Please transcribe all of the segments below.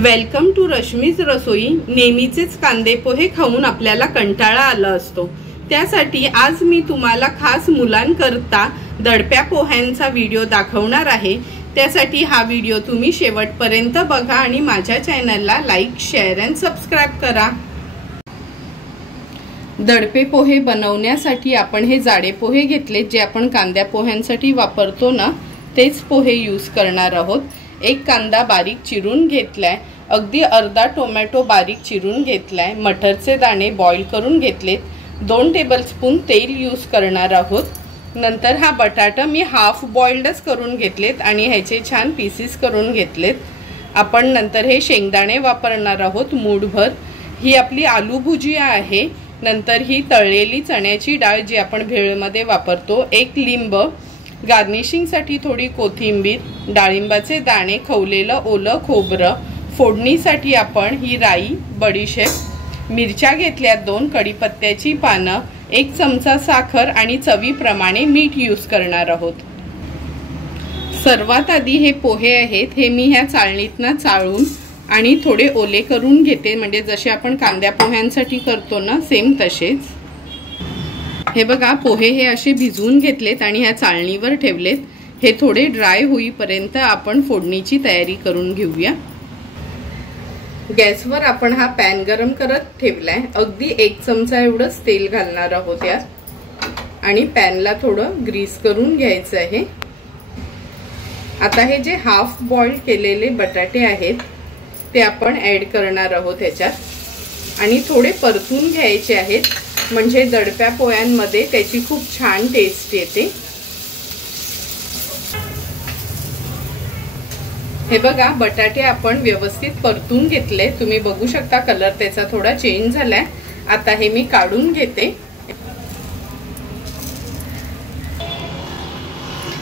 Welcome to Rashmi's रसोई। नेहमीचेच कांदे पोहे खाऊन आपल्याला कंटाळा आला असतो, त्यासाठी आज मी तुम्हाला खास मुलांकरता दडप्या पोह्यांचा व्हिडिओ दाखवणार आहे। त्यासाठी हा व्हिडिओ तुम्ही शेवटपर्यंत बघा आणि माझ्या चॅनलला लाईक, शेअर आणि सबस्क्राइब करा। दडपे पोहे बनवण्यासाठी आपण हे जाडे पोहे घेतले, जे आपण कांद्या पोह्यांसाठी वापरतो ना, तेच पोहे यूज करणार आहोत। एक कांदा बारीक चिरून घेतलाय, अगदी अर्धा टोमॅटो बारीक चिरून घेतलाय, मटरचे दाणे बॉईल करून घेतलेत, 2 टेबलस्पून तेल यूज करणार आहोत। नंतर हा बटाटा मी हाफ बॉइल्डच करून घेतलेत आणि ह्याचे छान पीसेस करून घेतलेत। आपण नंतर हे शेंगदाणे वापरणार आहोत मूठभर। ही आपली आलू भुजिया आहे। नंतर ही तळलेली चण्याची डाळ जी आपण भेळमध्ये वापरतो, एक लिंब, गार्निशिंगसाठी थोडी कोथिंबीर, डाळिंबाचे दाणे, खवलेलं ओलं खोबरं, फोडणीसाठी आपण ही राई, बडीशेप, मिरच्या घेतल्या 2, कढीपत्त्याची पानं, 1 चमचा साखर आणि चवीप्रमाणे मीठ यूज करणार आहोत। सर्वात आधी हे पोहे आहेत, हे मी ह्या चाळणीतनं चाळून आणि थोडे ओले करून घेते, म्हणजे जसे आपण कांद्या पोह्यांसाठी करतो ना, सेम तसेच। हे बघा, पोहे हे असे भिजवून घेतलेत आणि ह्या चाळणीवर ठेवलेत। हे थोडे ड्राय होईपर्यंत आपण फोडणीची तयारी करून घेऊया। गॅसवर आपण हा पॅन गरम करत ठेवलाय। अगदी 1 चमचा एवढंच तेल घालणार आहोत यात आणि पॅनला थोडं ग्रीस करून घ्यायचं आहे। आता हे जे हाफ बॉइल केलेले बटाटे आहेत ते आपण ऍड करणार आहोत ह्याच्यात आणि थोडे परतून घ्यायचे आहेत, म्हणजे दडप्या पोह्यांमध्ये त्याची खूप छान टेस्ट येते। हे बघा, बटाटे आपण व्यवस्थित परतून घेतले, तुम्ही बघू शकता कलर त्याचा थोडा चेंज झालाय। आता हे मी काढून घेते।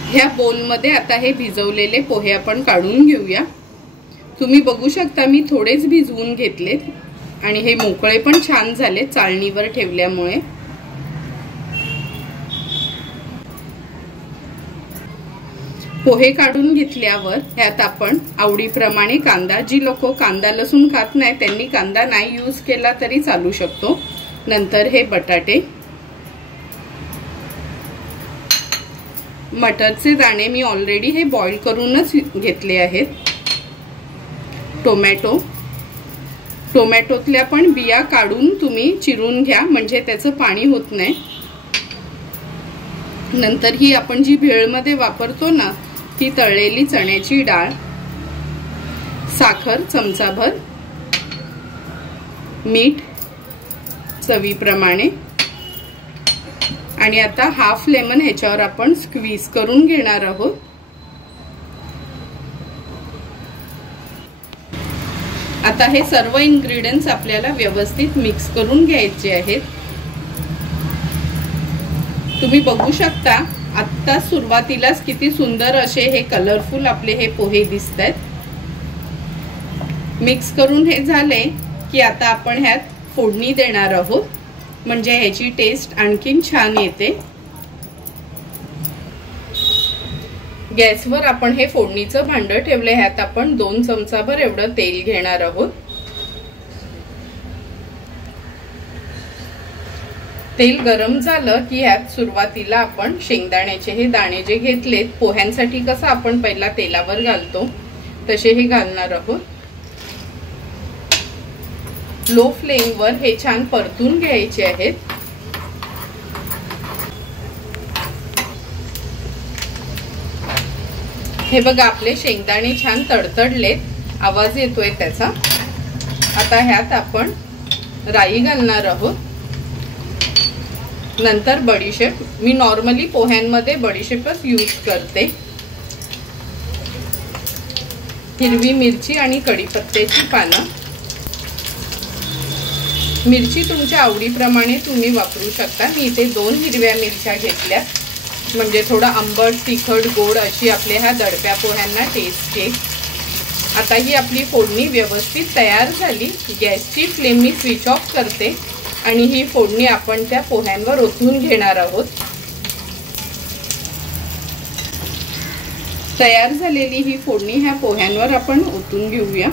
ह्या बोलमध्ये आता हे भिजवलेले पोहे आपण काढून घेऊया। तुम्ही बघू शकता मी थोडेच भिजवून घेतलेत आणि हे मोकळे पण छान झाले चाळणीवर ठेवल्यामुळे। पोहे काढून घेतल्यावर ह्यात आपण आवडीप्रमाणे कांदा, जी लोक कांदा लसूण खात नाही त्यांनी कांदा नाही यूज केला तरी चालू शकतो। नंतर हे बटाटे, मटरचे दाणे मी ऑलरेडी हे बॉईल करूनच घेतले आहेत, टोमॅटोतल्या पण बिया काढून तुम्ही चिरून घ्या, म्हणजे त्याचं पाणी होत नाही। नंतर ही आपण जी भेळमध्ये वापरतो ना, ती तळलेली चण्याची डाळ, साखर चमचाभर, मीठ चवीप्रमाणे आणि आता हाफ लेमन ह्याच्यावर आपण स्क्वीज करून घेणार आहोत। आता हे सर्व इन्ग्रेडियंट्स आपल्याला व्यवस्थित मिक्स करून घ्यायचे आहेत। तुम्ही बघू शकता आता सुरुवातीलाच किती सुंदर असे हे कलरफुल आपले हे पोहे दिसतात। मिक्स करून हे झाले की आता आपण ह्यात फोडणी देणार आहोत, म्हणजे ह्याची टेस्ट आणखीन छान येते। गॅसवर आपण हे फोडणीचं भांडं ठेवले, ह्यात आपण 2 चमचाभर एवढं तेल घेणार आहोत। तेल गरम झालं की ह्यात सुरुवातीला आपण शेंगदाण्याचे हे दाणे जे घेतलेत, पोह्यांसाठी कसं आपण पहिला तेलावर घालतो तसे हे घालणार आहोत। लो फ्लेमवर हे छान परतून घ्यायचे आहेत। हे बघा, आपले शेंगदाणे छान तडतडलेत, आवाज येतोय त्याचा। आता ह्यात आपण राई घालणार आहोत, नंतर बडीशेप, मी नॉर्मली पोह्यांमध्ये बडीशेपच यूज करते, हिरवी मिरची आणि कढीपत्त्याची पानं। मिरची तुमच्या आवडीप्रमाणे तुम्ही वापरू शकता। मी इथे 2 हिरव्या मिरच्या घेतल्या, म्हणजे थोडा आंबट, तिखट, गोड अशी आपल्या ह्या दडप्या पोह्यांना टेस्ट येईल। आता ही आपली फोडणी व्यवस्थित तयार झाली। गॅसची फ्लेम मी स्विच ऑफ करते आणि ही फोडणी आपण त्या पोह्यांवर ओतून घेणार आहोत। तयार झालेली ही फोडणी ह्या पोह्यांवर आपण ओतून घेऊया।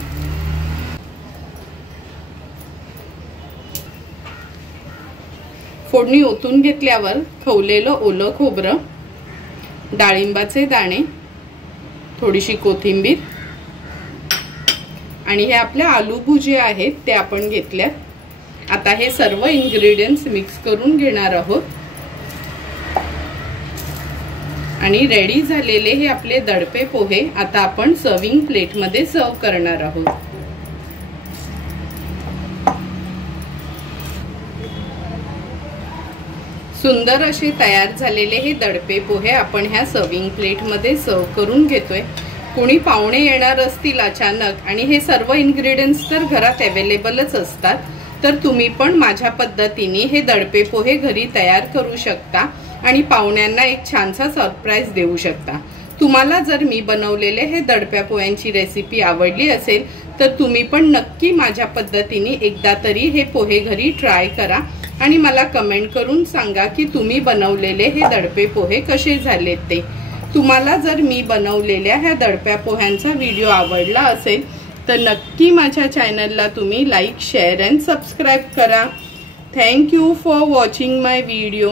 फोडणी ओतून घेतल्यावर खवलेलं ओलं खोबरं, डाळिंबाचे दाणे, थोडीशी कोथिंबीर आणि हे आपल्या आलू भुजिया आहेत ते आपण घेतल्यात। आता हे सर्व इन्ग्रेडियंट्स मिक्स करून घेणार आहोत आणि रेडी झालेले हे आपले दडपे पोहे आता आपण सर्विंग प्लेट मध्ये सर्व करणार आहोत। सुंदर असे तयार झालेले हे दडपे पोहे आपण ह्या सर्विंग प्लेट मध्ये सर्व करून घेतोय। कोणी पाहुणे येणार असतील अचानक आणि हे सर्व इन्ग्रेडियंट्स तर घरात अवेलेबलच असतात, तर तुम्ही पण माझ्या पद्धतीने हे दडपे पोहे घरी तयार करू शकता आणि पाहुण्यांना एक छानसा सरप्राईज देऊ शकता। तुम्हाला जर मी बनवलेले हे दडप्या पोह्यांची रेसिपी आवडली असेल तर तुम्ही पण नक्की माझ्या पद्धतीने एकदा तरी हे पोहे घरी ट्राय करा आणि मला कमेंट करून सांगा की तुम्ही बनवलेले हे दडपे पोहे कसे झालेत ते। तुम्हाला जर मी बनवलेल्या ह्या दडप्या पोह्यांचा व्हिडिओ आवडला असेल तर नक्की माझ्या चॅनलला तुम्ही लाईक, शेअर अँड सबस्क्राईब करा। Thank you for watching my video.